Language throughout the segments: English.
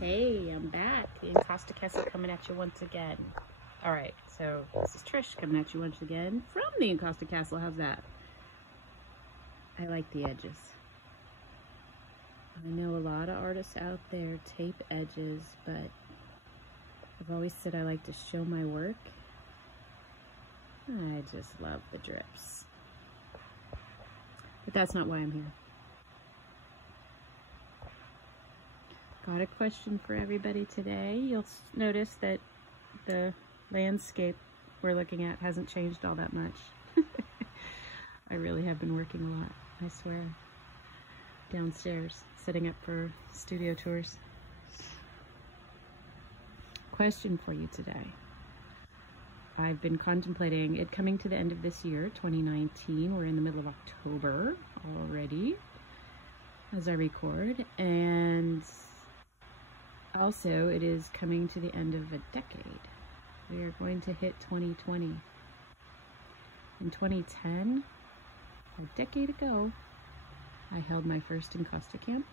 Hey, I'm back. The Encausticastle coming at you once again. Alright, so this is Trish coming at you once again from the Encausticastle. How's that? I like the edges. I know a lot of artists out there tape edges, but I've always said I like to show my work. I just love the drips. But that's not why I'm here. Got a question for everybody today. You'll notice that the landscape we're looking at hasn't changed all that much. I really have been working a lot, I swear. Downstairs, setting up for studio tours. Question for you today. I've been contemplating it coming to the end of this year, 2019. We're in the middle of October already as I record, and also it is coming to the end of a decade. We are going to hit 2020. In 2010, a decade ago, I held my first Encaustic camp.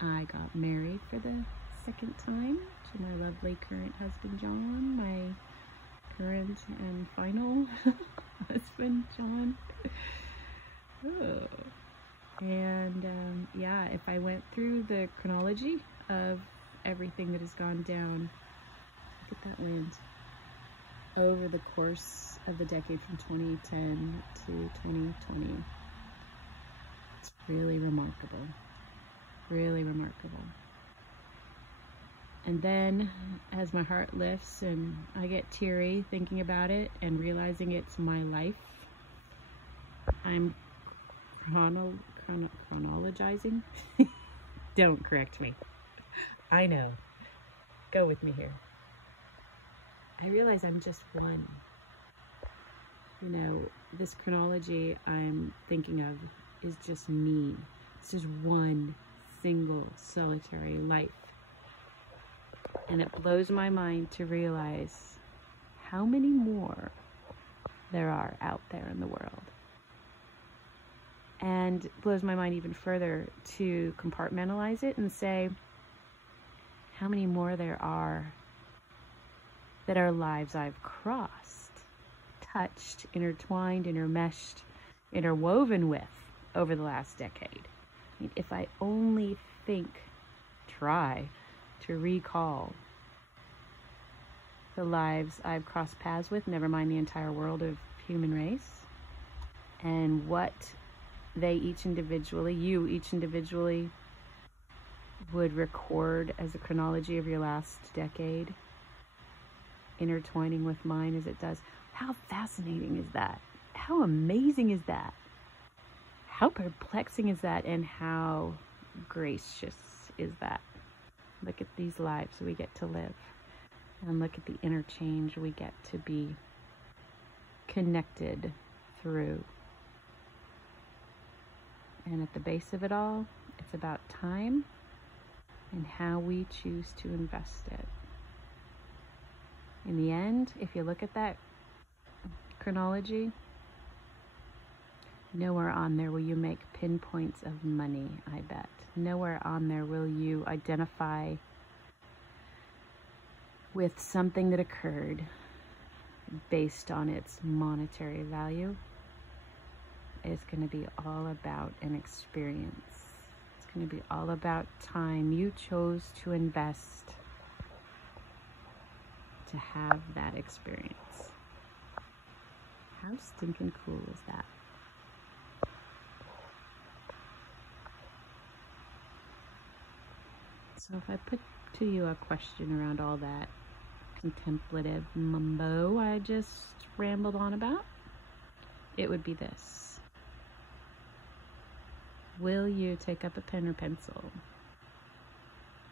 I got married for the second time to my lovely current husband, John, my current and final husband, John. Oh. And yeah, if I went through the chronology of everything that has gone down, look at that land, over the course of the decade from 2010 to 2020. It's really remarkable, really remarkable. And then as my heart lifts and I get teary thinking about it and realizing it's my life, I'm chronologizing. Don't correct me. I know. Go with me here. I realize I'm just one. You know, this chronology I'm thinking of is just me. It's just one single solitary life. And it blows my mind to realize how many more there are out there in the world. And it blows my mind even further to compartmentalize it and say how many more there are that are lives I've crossed, touched, intertwined, intermeshed, interwoven with over the last decade. I mean, if I only try to recall the lives I've crossed paths with, never mind the entire world of human race, and what they each individually, you each individually, would record as a chronology of your last decade, intertwining with mine as it does. How fascinating is that? How amazing is that? How perplexing is that? And how gracious is that? Look at these lives we get to live, and look at the interchange we get to be connected through. And at the base of it all, it's about time and how we choose to invest it. In the end, if you look at that chronology, nowhere on there will you make pinpoints of money, I bet. Nowhere on there will you identify with something that occurred based on its monetary value. It's going to be all about an experience. It's going to be all about time you chose to invest to have that experience. How stinking cool is that? So if I put to you a question around all that contemplative mumbo I just rambled on about, it would be this. Will you take up a pen or pencil,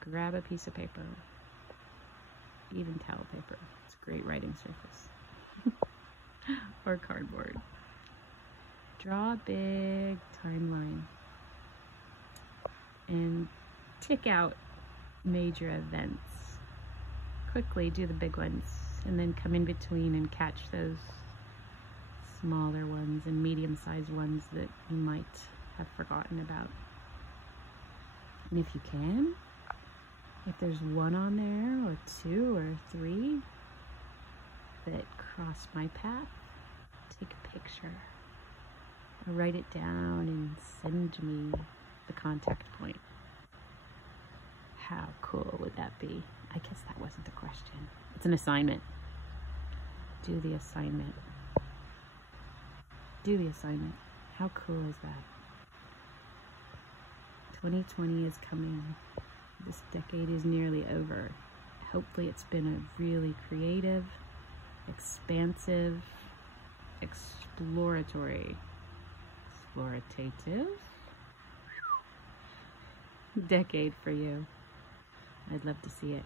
grab a piece of paper, even towel paper, it's a great writing surface, or cardboard, draw a big timeline and tick out major events. Quickly do the big ones and then come in between and catch those smaller ones and medium-sized ones that you might have forgotten about. And if you can, If there's one on there, or two, or three that cross my path, take a picture, or write it down and send me the contact point. How cool would that be? I guess that wasn't a question. It's an assignment. Do the assignment. Do the assignment. How cool is that? 2020 is coming. This decade is nearly over. Hopefully it's been a really creative, expansive, explorative decade for you. I'd love to see it.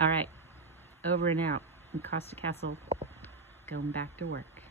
All right, over and out. Encausticastle, going back to work.